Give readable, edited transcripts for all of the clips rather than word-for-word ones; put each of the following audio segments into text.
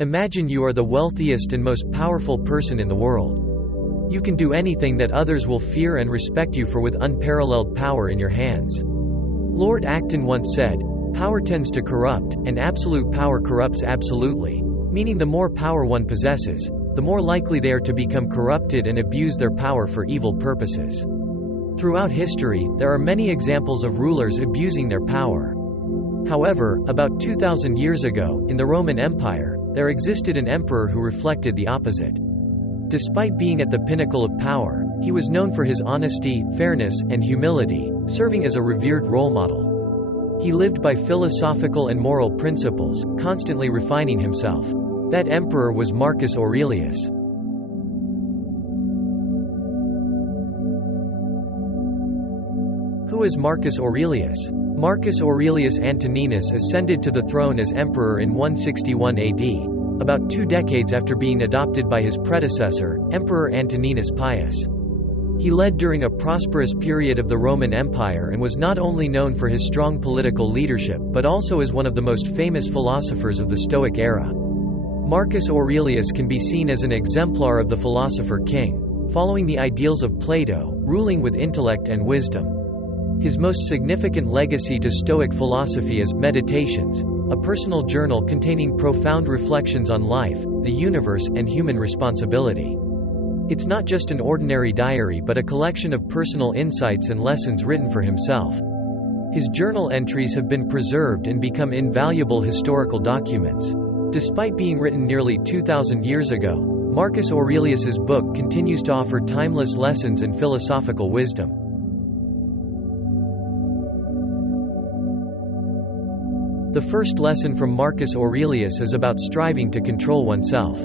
Imagine you are the wealthiest and most powerful person in the world. You can do anything that others will fear and respect you for with unparalleled power in your hands. Lord Acton once said, "Power tends to corrupt, and absolute power corrupts absolutely," meaning the more power one possesses, the more likely they are to become corrupted and abuse their power for evil purposes. Throughout history, there are many examples of rulers abusing their power. However, about 2,000 years ago, in the Roman Empire, there existed an emperor who reflected the opposite. Despite being at the pinnacle of power, he was known for his honesty, fairness, and humility, serving as a revered role model. He lived by philosophical and moral principles, constantly refining himself. That emperor was Marcus Aurelius. Who is Marcus Aurelius? Marcus Aurelius Antoninus ascended to the throne as emperor in 161 AD, about 2 decades after being adopted by his predecessor, Emperor Antoninus Pius. He led during a prosperous period of the Roman Empire and was not only known for his strong political leadership but also as one of the most famous philosophers of the Stoic era. Marcus Aurelius can be seen as an exemplar of the philosopher king, following the ideals of Plato, ruling with intellect and wisdom. His most significant legacy to Stoic philosophy is Meditations, a personal journal containing profound reflections on life, the universe, and human responsibility. It's not just an ordinary diary but a collection of personal insights and lessons written for himself. His journal entries have been preserved and become invaluable historical documents. Despite being written nearly 2,000 years ago, Marcus Aurelius's book continues to offer timeless lessons and philosophical wisdom. The first lesson from Marcus Aurelius is about striving to control oneself.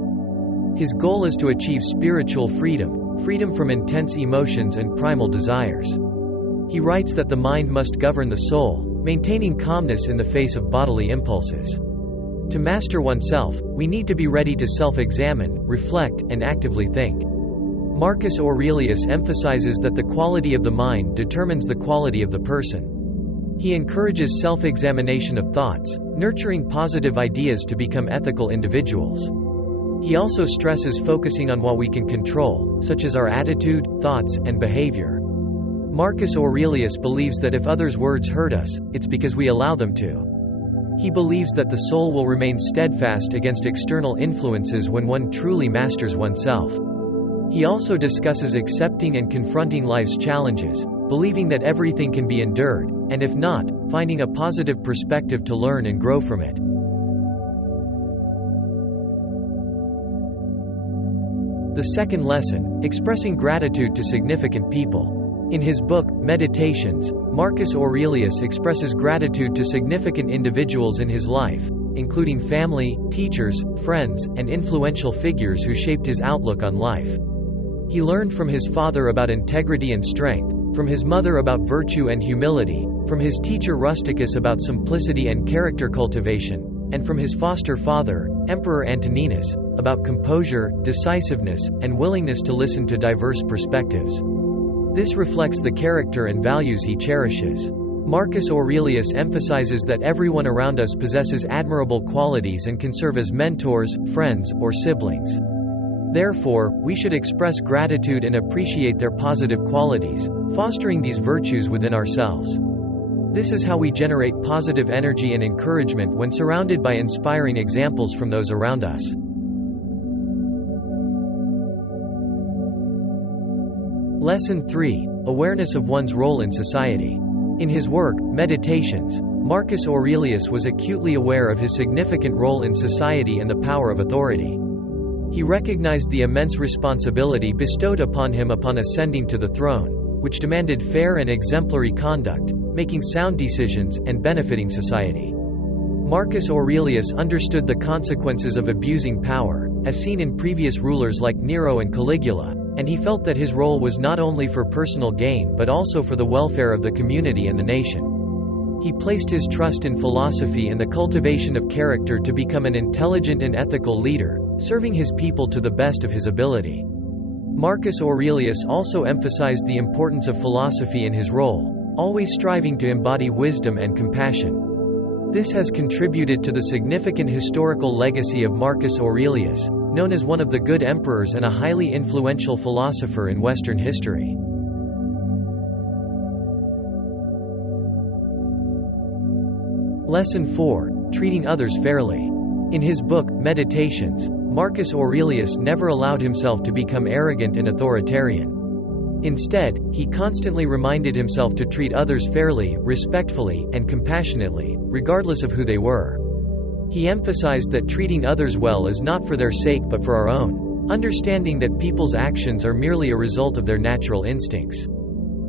His goal is to achieve spiritual freedom, freedom from intense emotions and primal desires. He writes that the mind must govern the soul, maintaining calmness in the face of bodily impulses. To master oneself, we need to be ready to self-examine, reflect, and actively think. Marcus Aurelius emphasizes that the quality of the mind determines the quality of the person. He encourages self-examination of thoughts, nurturing positive ideas to become ethical individuals. He also stresses focusing on what we can control, such as our attitude, thoughts, and behavior. Marcus Aurelius believes that if others' words hurt us, it's because we allow them to. He believes that the soul will remain steadfast against external influences when one truly masters oneself. He also discusses accepting and confronting life's challenges, believing that everything can be endured, and if not, finding a positive perspective to learn and grow from it. The second lesson, expressing gratitude to significant people. In his book, Meditations, Marcus Aurelius expresses gratitude to significant individuals in his life, including family, teachers, friends, and influential figures who shaped his outlook on life. He learned from his father about integrity and strength, from his mother about virtue and humility, from his teacher Rusticus about simplicity and character cultivation, and from his foster father, Emperor Antoninus, about composure, decisiveness, and willingness to listen to diverse perspectives. This reflects the character and values he cherishes. Marcus Aurelius emphasizes that everyone around us possesses admirable qualities and can serve as mentors, friends, or siblings. Therefore, we should express gratitude and appreciate their positive qualities, fostering these virtues within ourselves. This is how we generate positive energy and encouragement when surrounded by inspiring examples from those around us. Lesson 3: Awareness of one's role in society. In his work, Meditations, Marcus Aurelius was acutely aware of his significant role in society and the power of authority. He recognized the immense responsibility bestowed upon him upon ascending to the throne, which demanded fair and exemplary conduct, making sound decisions, and benefiting society. Marcus Aurelius understood the consequences of abusing power, as seen in previous rulers like Nero and Caligula, and he felt that his role was not only for personal gain but also for the welfare of the community and the nation. He placed his trust in philosophy and the cultivation of character to become an intelligent and ethical leader, serving his people to the best of his ability. Marcus Aurelius also emphasized the importance of philosophy in his role, always striving to embody wisdom and compassion. This has contributed to the significant historical legacy of Marcus Aurelius, known as one of the good emperors and a highly influential philosopher in Western history. Lesson 4. Treating others fairly. In his book, Meditations, Marcus Aurelius never allowed himself to become arrogant and authoritarian. Instead, he constantly reminded himself to treat others fairly, respectfully, and compassionately, regardless of who they were. He emphasized that treating others well is not for their sake but for our own, understanding that people's actions are merely a result of their natural instincts.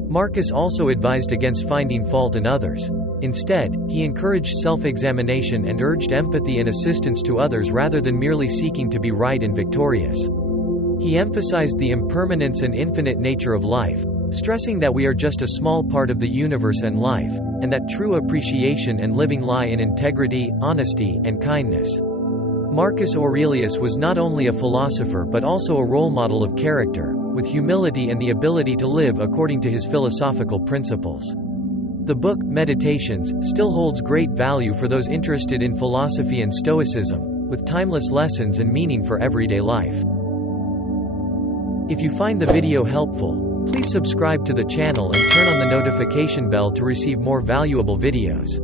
Marcus also advised against finding fault in others. Instead, he encouraged self-examination and urged empathy and assistance to others rather than merely seeking to be right and victorious. He emphasized the impermanence and infinite nature of life, stressing that we are just a small part of the universe and life, and that true appreciation and living lie in integrity, honesty, and kindness. Marcus Aurelius was not only a philosopher but also a role model of character, with humility and the ability to live according to his philosophical principles. The book, Meditations, still holds great value for those interested in philosophy and Stoicism, with timeless lessons and meaning for everyday life. If you find the video helpful, please subscribe to the channel and turn on the notification bell to receive more valuable videos.